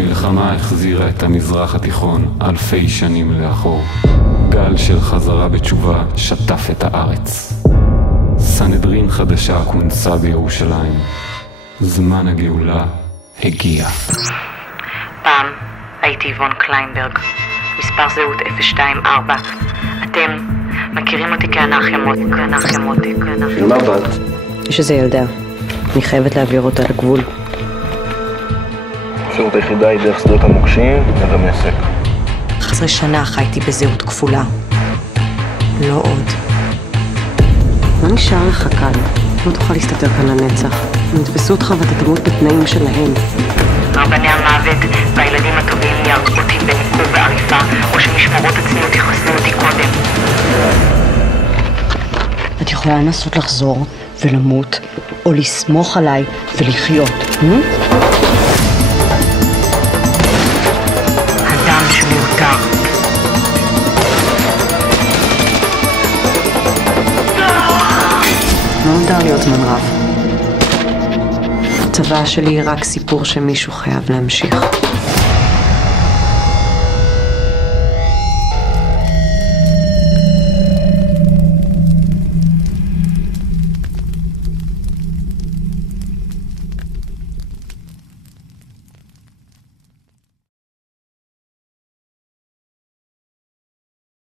המלחמה החזירה את המזרח התיכון אלפי שנים לאחור. גל של חזרה בתשובה שטף את הארץ. סנהדרין חדשה כונסה בירושלים. זמן הגאולה הגיע. פעם הייתי איבון קליינברג, מספר זהות 024. אתם מכירים אותי כאנרכיה מוטי. של מה באת? יש איזה ילדה, אני חייבת להעביר אותה לגבול. האפשרות היחידה היא דרך שדות המוקשים ודמשק. 11 שנה חייתי בזהות כפולה. לא עוד. מה נשאר לך כאן? לא תוכל להסתתר כאן לנצח. הם יתפסו אותך ואתה תמות בתנאים שלהם. רבני המוות והילדים הטובים יהרגו אותי בניקוב ועריפה, או שמשמרות הצניעות יחסנו אותי קודם. את יכולה לנסות לחזור ולמות, או לסמוך עליי ולחיות. הדם שמיותר. לא נותר לי עוד זמן רב. הצבא שלי היא רק סיפור שמישהו חייב להמשיך.